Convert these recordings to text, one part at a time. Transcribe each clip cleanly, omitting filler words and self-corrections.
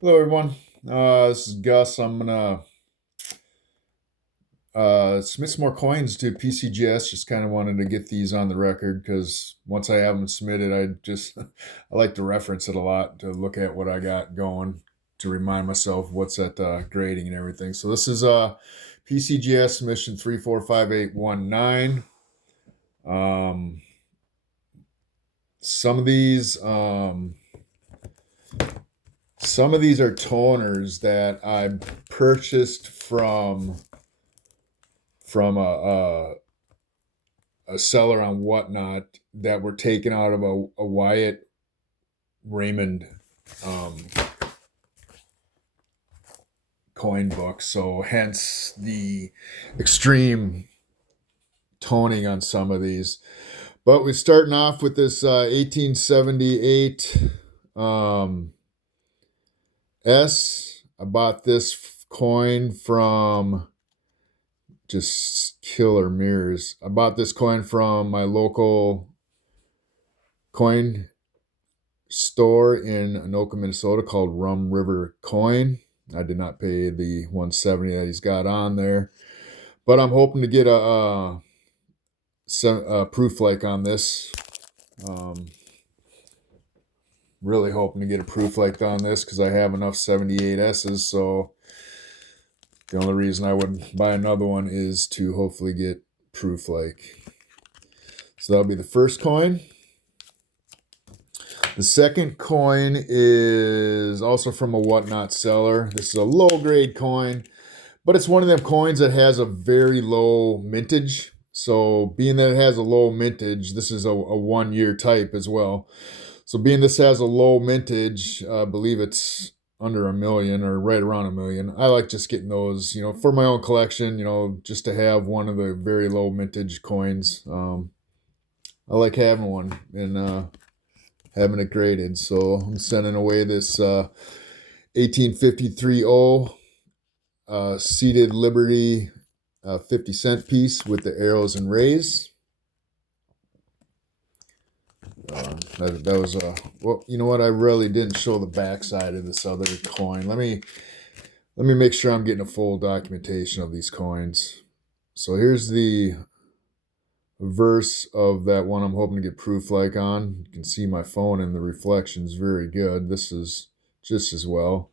Hello, everyone. This is Gus. I'm gonna submit some more coins to PCGS. Just kind of wanted to get these on the record because once I have them submitted, I like to reference it a lot to look at what I got going to remind myself what's at grading and everything. So this is PCGS submission 345819. Um, some of these um, some of these are toners that I purchased from a seller on Whatnot that were taken out of a Wyatt Raymond um, coin book. So hence the extreme toning on some of these. But we're starting off with this 1878 S. I bought this coin from just killer mirrors. I bought this coin from my local coin store in Anoka, Minnesota called Rum River Coin. I did not pay the 170 that he's got on there, but I'm hoping to get a proof like on this. Really hoping to get a proof like on this because I have enough 78S's. So the only reason I would buy another one is to hopefully get proof like. So that'll be the first coin. The second coin is also from a Whatnot seller. This is a low grade coin, but it's one of them coins that has a very low mintage. So being that it has a low mintage, this is a 1 year type as well. So being this has a low mintage, I believe it's under a million or right around a million. I like just getting those, for my own collection, just to have one of the very low mintage coins. I like having one and having it graded. So I'm sending away this 1853 O seated Liberty 50-cent piece with the arrows and rays. That was well, you know what? I really didn't show the backside of this other coin. Let me make sure I'm getting a full documentation of these coins. So here's the verse of that one I'm hoping to get proof like on. You can see my phone and the reflection's very good. This is just as well.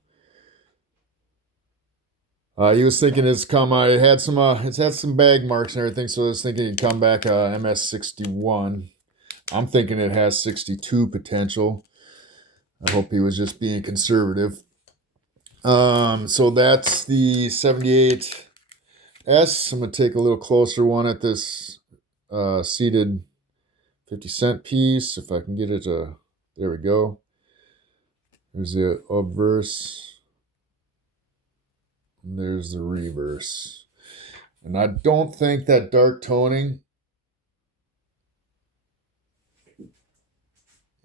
He was thinking it's come. It's had some bag marks and everything, so I was thinking it'd come back MS61. I'm thinking it has 62 potential. I hope he was just being conservative. So that's the 78S. I'm gonna take a little closer one at this seated 50-cent piece. If I can get it to, there we go. There's the obverse. And there's the reverse. And I don't think that dark toning,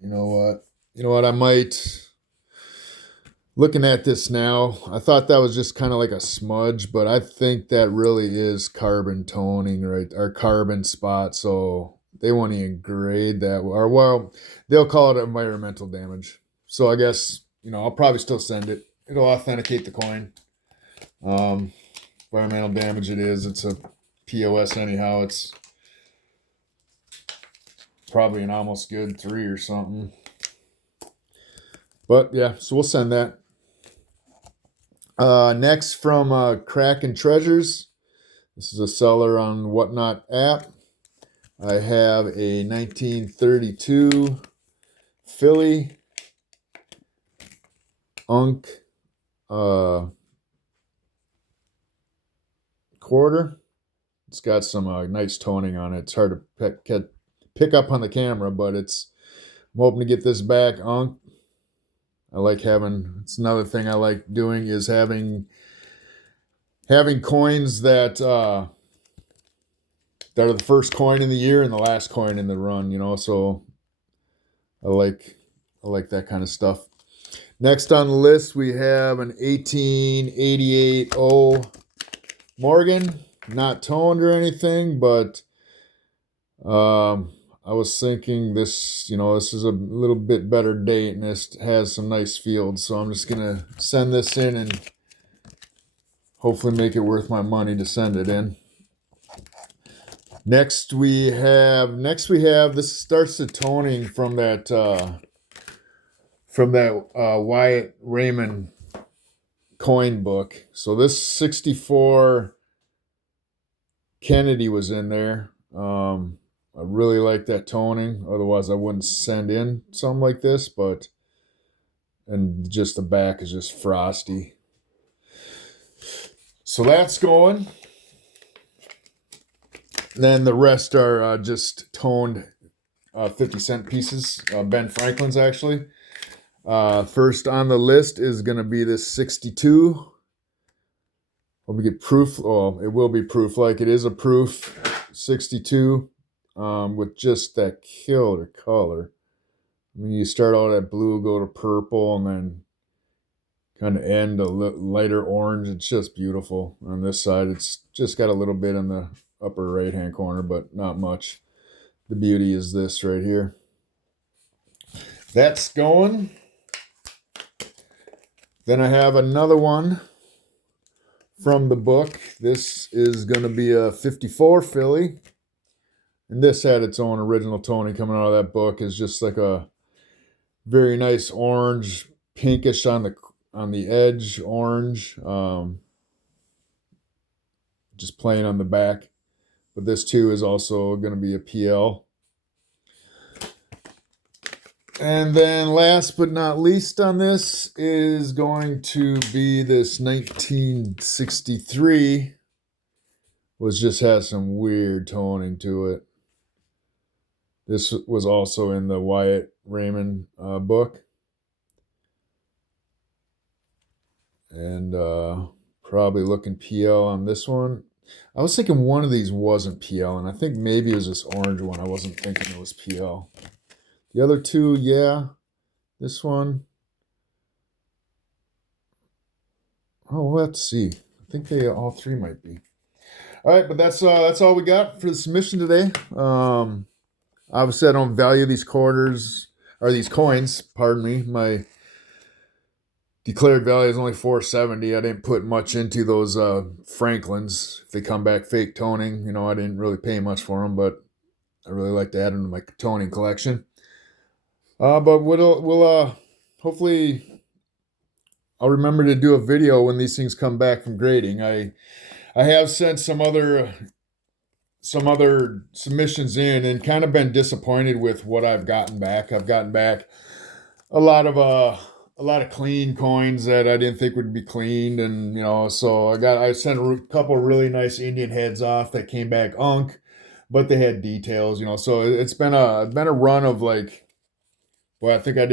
you know what, I might, looking at this now, I thought that was just kind of like a smudge, but I think that really is carbon toning, right? Or carbon spot. So they won't even grade that, or well, they'll call it environmental damage. So I guess, I'll probably still send it. It'll authenticate the coin. Environmental damage it is. It's a POS anyhow. It's probably an almost good 3 or something. But yeah, so we'll send that. Next from Kraken Treasures. This is a seller on Whatnot app. I have a 1932 Philly Unk quarter. It's got some nice toning on it. It's hard to pick up on the camera, but I'm hoping to get this back Unk. I like it's another thing I like doing is having coins that are the first coin in the year and the last coin in the run, so I like that kind of stuff. Next on the list we have an 1888 O Morgan, not toned or anything, but I I was thinking this, this is a little bit better date and this has some nice fields. So I'm just going to send this in and hopefully make it worth my money to send it in. Next we have this starts the toning from that Wyatt Raymond coin book. So this 64 Kennedy was in there. I really like that toning. Otherwise, I wouldn't send in something like this. And just the back is just frosty. So that's going. Then the rest are just toned 50-cent pieces. Ben Franklin's actually. First on the list is going to be this 62. Let me get proof. Oh, it will be proof. Like it is a proof 62 with just that killer color. I mean, you start out at blue, go to purple, and then kind of end a lighter orange. It's just beautiful. On this side, it's just got a little bit in the upper right-hand corner, but not much. The beauty is this right here. That's going. Then I have another one from the book. This is going to be a 54 Philly. And this had its own original toning coming out of that book. It's just like a very nice orange, pinkish on the edge, orange. Just plain on the back. But this too is also going to be a PL. And then last but not least on this is going to be this 1963, which just has some weird toning to it. This was also in the Wyatt Raymond book. And probably looking PL on this one. I was thinking one of these wasn't PL, and I think maybe it was this orange one. I wasn't thinking it was PL. The other two, yeah. This one. Oh, let's see. I think they all three might be. All right, but that's all we got for the submission today. Obviously, I don't value these quarters or these coins. Pardon me. My declared value is only $4.70. I didn't put much into those Franklins. If they come back fake toning, I didn't really pay much for them, but I really like to add them to my toning collection. But we'll hopefully I'll remember to do a video when these things come back from grading. I have sent some other submissions in and kind of been disappointed with what I've gotten back. I've gotten back a lot of clean coins that I didn't think would be cleaned, and so I sent a couple really nice Indian heads off that came back unk, but they had details. So it's been a run of like. Well, I think I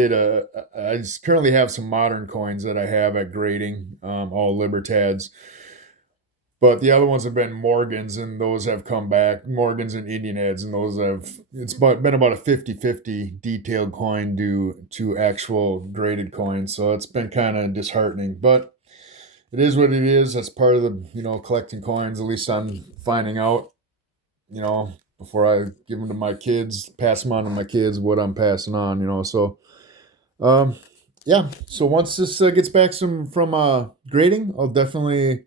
just currently have some modern coins that I have at grading, all Libertads. But the other ones have been Morgans, and those have come back. Morgans and Indian heads, and it's been about a 50-50 detailed coin due to actual graded coins. So it's been kind of disheartening. But it is what it is. That's part of the, collecting coins. At least I'm finding out, before I give them to my kids, pass them on to my kids, what I'm passing on, So, yeah. So once this gets back from grading, I'll definitely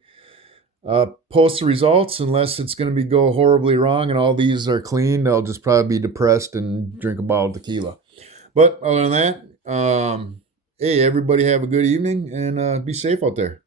post the results. Unless it's going to go horribly wrong and all these are clean, I'll just probably be depressed and drink a bottle of tequila. But other than that, hey, everybody have a good evening and be safe out there.